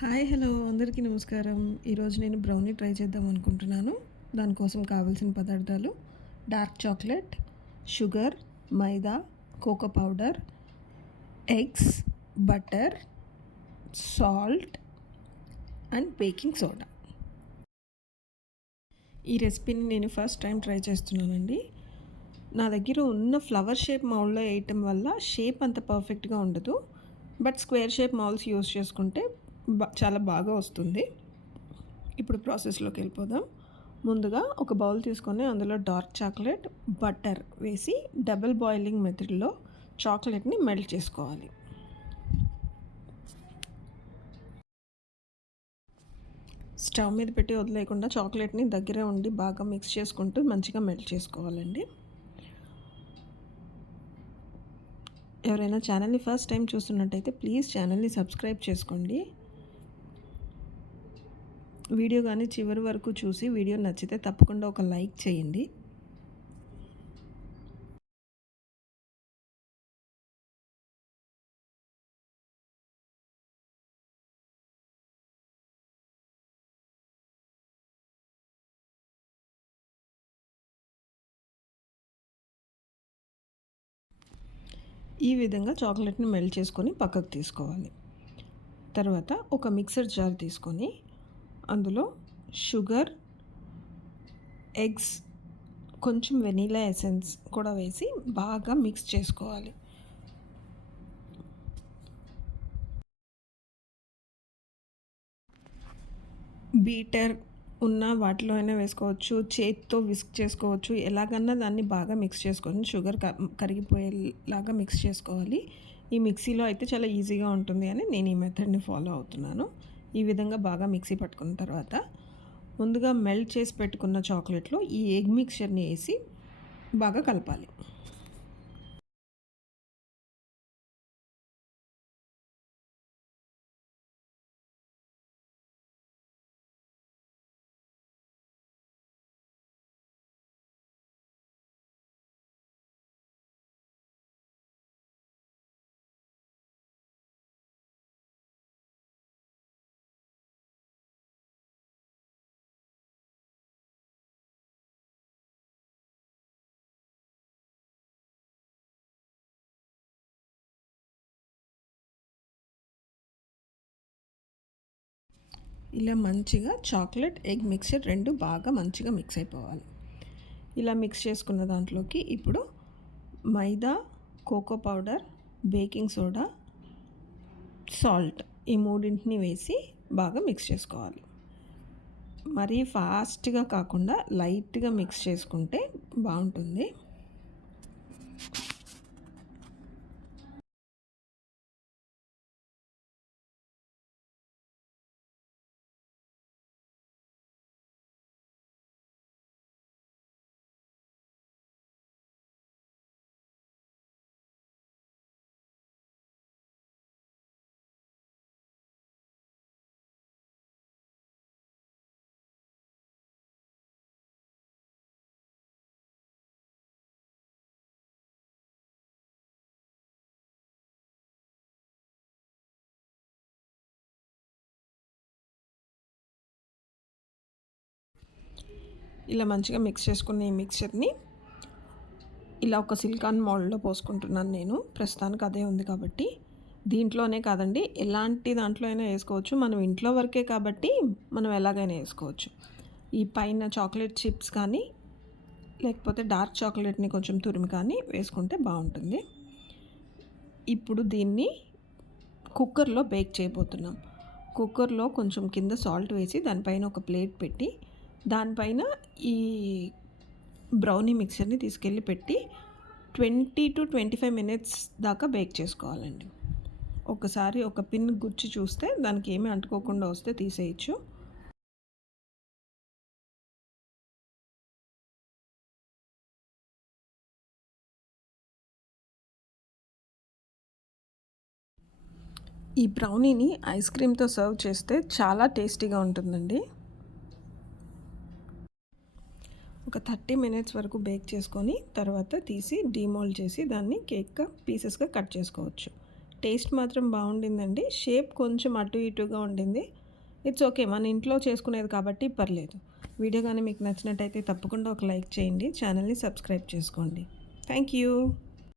Hi hello అందరికీ నమస్కారం. ఈరోజు నేను బ్రౌనీ ట్రై చేద్దాం అనుకుంటున్నాను. దానికోసం కావాల్సిన పదార్థాలు dark chocolate, sugar, maida, cocoa powder, eggs, butter, salt and baking soda. ఈ రెసిపీని నేను ఫస్ట్ టైం ట్రై చేస్తున్నానండి. నా దగ్గర ఉన్న ఫ్లవర్ షేప్ మౌల్డ్లో వేయటం వల్ల షేప్ అంత పర్ఫెక్ట్గా ఉండదు. But square shape moulds use చేసుకుంటే చాలా బాగా వస్తుంది. ఇప్పుడు ప్రాసెస్లోకి వెళ్ళిపోదాం. ముందుగా ఒక బౌల్ తీసుకొని అందులో డార్క్ చాక్లెట్, బటర్ వేసి డబుల్ బాయిలింగ్ మెథడ్లో చాక్లెట్ని మెల్ట్ చేసుకోవాలి. స్టవ్ మీద పెట్టి వదిలేయకుండా చాక్లెట్ని దగ్గరే ఉండి బాగా మిక్స్ చేసుకుంటూ మంచిగా మెల్ట్ చేసుకోవాలండి. ఎవరైనా ఛానల్ని ఫస్ట్ టైం చూస్తున్నట్టయితే ప్లీజ్ ఛానల్ని సబ్స్క్రైబ్ చేసుకోండి. వీడియో కానీ చివరి వరకు చూసి వీడియో నచ్చితే తప్పకుండా ఒక లైక్ చేయండి. ఈ విధంగా చాక్లెట్ని మెల్ట్ చేసుకొని పక్కకు తీసుకోవాలి. తర్వాత ఒక మిక్సర్ జార్ తీసుకొని అందులో షుగర్, ఎగ్స్, కొంచెం వెనీలా ఎసెన్స్ కూడా వేసి బాగా మిక్స్ చేసుకోవాలి. బీటర్ ఉన్న వాటిలో అయినా వేసుకోవచ్చు, చేతితో విస్క్ చేసుకోవచ్చు, ఎలాగన్నా దాన్ని బాగా మిక్స్ చేసుకొని షుగర్ కరిగిపోయేలాగా మిక్స్ చేసుకోవాలి. ఈ మిక్సీలో అయితే చాలా ఈజీగా ఉంటుంది అని నేను ఈ మెథడ్ని ఫాలో అవుతున్నాను. ఈ విధంగా బాగా మిక్సీ పట్టుకున్న తర్వాత ముందుగా మెల్ట్ చేసి పెట్టుకున్న చాక్లెట్లో ఈ ఎగ్ మిక్చర్ని వేసి బాగా కలపాలి. ఇలా మంచిగా చాక్లెట్, ఎగ్ మిక్చర్ రెండు బాగా మంచిగా మిక్స్ అయిపోవాలి. ఇలా మిక్స్ చేసుకున్న దాంట్లోకి ఇప్పుడు maida, cocoa powder, baking soda, salt ఈ మూడింటిని వేసి బాగా మిక్స్ చేసుకోవాలి. మరీ ఫాస్ట్గా కాకుండా లైట్గా మిక్స్ చేసుకుంటే బాగుంటుంది. ఇలా మంచిగా మిక్స్ చేసుకున్న ఈ మిక్చర్ని ఇలా ఒక సిలికాన్ మౌల్డ్లో పోసుకుంటున్నాను నేను. ప్రస్తుతానికి అదే ఉంది కాబట్టి. దీంట్లోనే కాదండి, ఎలాంటి దాంట్లో అయినా వేసుకోవచ్చు. మనం ఇంట్లో వరకే కాబట్టి మనం ఎలాగైనా వేసుకోవచ్చు. ఈ పైన చాక్లెట్ చిప్స్ కానీ లేకపోతే డార్క్ చాక్లెట్ని కొంచెం తురిమి కానీ వేసుకుంటే బాగుంటుంది. ఇప్పుడు దీన్ని కుక్కర్లో బేక్ చేయబోతున్నాం. కుక్కర్లో కొంచెం కింద సాల్ట్ వేసి దానిపైన ఒక ప్లేట్ పెట్టి దానిపైన ఈ బ్రౌనీ మిక్చర్ని తీసుకెళ్ళి పెట్టి 20 to 25 మినిట్స్ దాకా బేక్ చేసుకోవాలండి. ఒకసారి ఒక పిన్ గుచ్చి చూస్తే దానికి ఏమీ అంటుకోకుండా వస్తే తీసేయచ్చు. ఈ బ్రౌనీని ఐస్ క్రీమ్తో సర్వ్ చేస్తే చాలా టేస్టీగా ఉంటుందండి. ఒక 30 మినిట్స్ వరకు బేక్ చేసుకొని తర్వాత తీసి డీమోల్డ్ చేసి దాన్ని కేక్గా పీసెస్గా కట్ చేసుకోవచ్చు. టేస్ట్ మాత్రం బాగుండిందండి. షేప్ కొంచెం అటు ఇటుగా ఉండింది. It's okay. మన ఇంట్లో చేసుకునేది కాబట్టి పర్లేదు. వీడియో గాని మీకు నచ్చినట్టయితే తప్పకుండా ఒక లైక్ చేయండి. ఛానల్‌ని సబ్స్క్రైబ్ చేసుకోండి. Thank you.